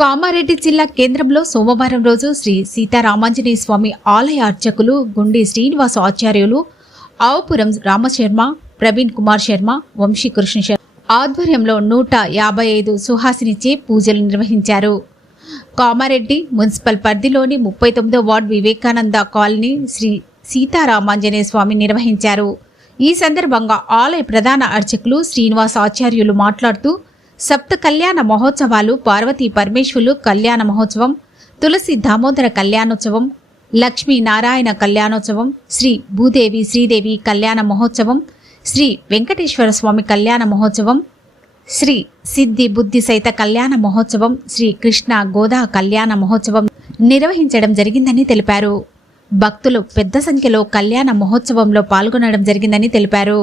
కామారెడ్డి జిల్లా కేంద్రంలో సోమవారం రోజు శ్రీ సీతారామాంజనేయ స్వామి ఆలయ అర్చకులు గుండి శ్రీనివాస ఆచార్యులు ఆవుపురం రామశర్మ ప్రవీణ్ కుమార్ శర్మ వంశీకృష్ణ శర్మ ఆధ్వర్యంలో నూట యాభై ఐదు సుహాసినిచే పూజలు నిర్వహించారు. కామారెడ్డి మున్సిపల్ పరిధిలోని ముప్పై తొమ్మిదో వార్డు వివేకానంద కాలనీ శ్రీ సీతారామాంజనేయ స్వామి నిర్వహించారు. ఈ సందర్భంగా ఆలయ ప్రధాన అర్చకులు శ్రీనివాస ఆచార్యులు మాట్లాడుతూ సప్త కళ్యాణ మహోత్సవాలు పార్వతీ పరమేశ్వరులు కళ్యాణ మహోత్సవం తులసి దామోదర కళ్యాణోత్సవం లక్ష్మీ నారాయణ కళ్యాణోత్సవం శ్రీ భూదేవి శ్రీదేవి కళ్యాణ మహోత్సవం శ్రీ వెంకటేశ్వర స్వామి కళ్యాణ మహోత్సవం శ్రీ సిద్ధి బుద్ధి సైత కళ్యాణ మహోత్సవం శ్రీ కృష్ణ గోదా కళ్యాణ మహోత్సవం నిర్వహించడం జరిగిందని తెలిపారు. భక్తులు పెద్ద సంఖ్యలో కళ్యాణ మహోత్సవంలో పాల్గొనడం జరిగిందని తెలిపారు.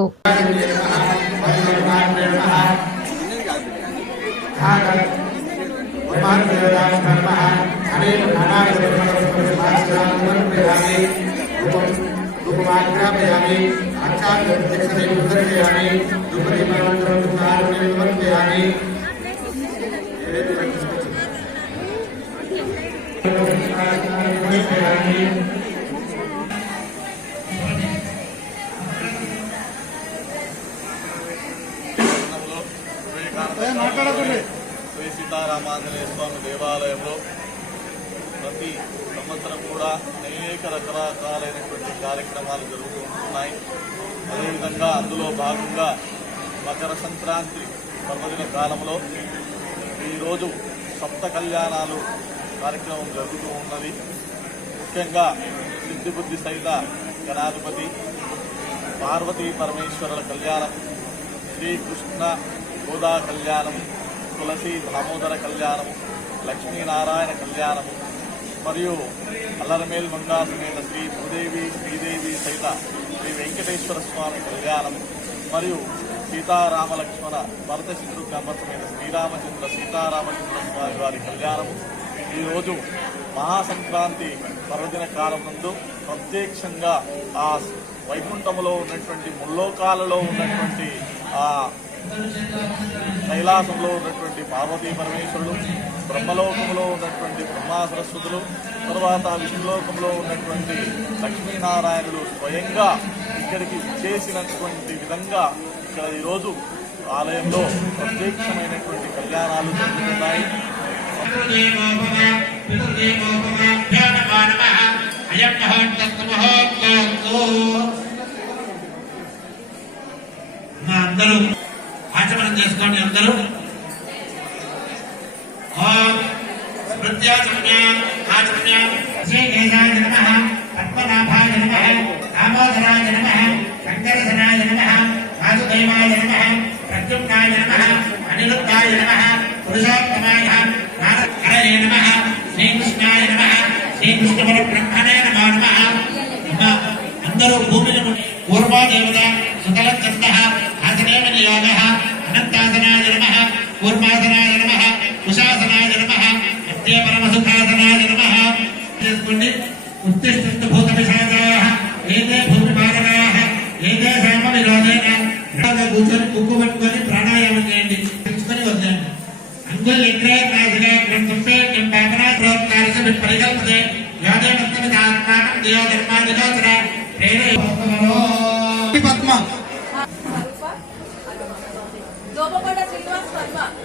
ఉపమాగ్రాపయామి సాక్షాత్ ఉదర్శయామి ఉపరిమాణాన్ని పట్టణంలో వివేకానంద శ్రీ సీతారామాంజనేయ స్వామి దేవాలయంలో ప్రతి సంవత్సరం కూడా అనేక రకరకాలైనటువంటి కార్యక్రమాలు జరుగుతూ ఉంటున్నాయి. అదేవిధంగా అందులో భాగంగా మకర సంక్రాంతి పర్వదిన కాలంలో ఈరోజు సప్త కళ్యాణాలు కార్యక్రమం జరుగుతూ ఉన్నది. ముఖ్యంగా సిద్ధిబుద్ధి సహిత గణాధిపతి పార్వతీ పరమేశ్వరుల కళ్యాణం శ్రీకృష్ణ గోదా కళ్యాణం తులసి దామోదర కళ్యాణం లక్ష్మీనారాయణ కళ్యాణం మరియు అల్లరమేల్ మంగా సమేత శ్రీ భూదేవి శ్రీదేవి సహిత శ్రీ వెంకటేశ్వర స్వామి కళ్యాణం మరియు సీతారామ లక్ష్మణ భరత శత్రుఘ్న సమేత శ్రీరామచంద్ర సీతారామచంద్ర స్వామి వారి కళ్యాణము. ఈరోజు మహాసంక్రాంతి పర్వదిన కాలం నందు ప్రత్యక్షంగా ఆ వైకుంఠములో ఉన్నటువంటి ముల్లోకాలలో ఉన్నటువంటి ఆ కైలాసంలో ఉన్నటువంటి పార్వతీ పరమేశ్వరుడు బ్రహ్మలోకంలో ఉన్నటువంటి బ్రహ్మా సరస్వతులు తర్వాత విష్ణులోకంలో ఉన్నటువంటి లక్ష్మీనారాయణుడు స్వయంగా ఇక్కడికి చేసినటువంటి విధంగా ఇక్కడ ఈరోజు ఆలయంలో ప్రత్యక్షమైనటువంటి కళ్యాణాలు జరుగుతున్నాయి. అయం చేసుకోండి అందరూ. ఓం స్మృత్యాచమన్య ఆచమన్య నమ పద్మనాభాయ నమ దామోదరాయ నమ శంకరసనాయ నమ వాసుదేవాయ నమ ప్రద్యుమ్నాయ నమ అనిరుద్ధాయ నమ పురుషోత్తమాయ నారకరయ నమ శ్రీకృష్ణాయ నమ శ్రీకృష్ణ బ్రహ్మణే నమో. నమ అందరూ భూమిని సామ కూర్చొని కుక్కు పట్టుకొని ప్రాణాయామం చేయండి. తెలుసుకొని వద్దండి అంగుల్ నిగ్రహ గ్రంథంపే నింపాపనా ఆత్మానం దియో ప్రేరే పద్మ. దోమకొండ శ్రీనివాస్ వర్మ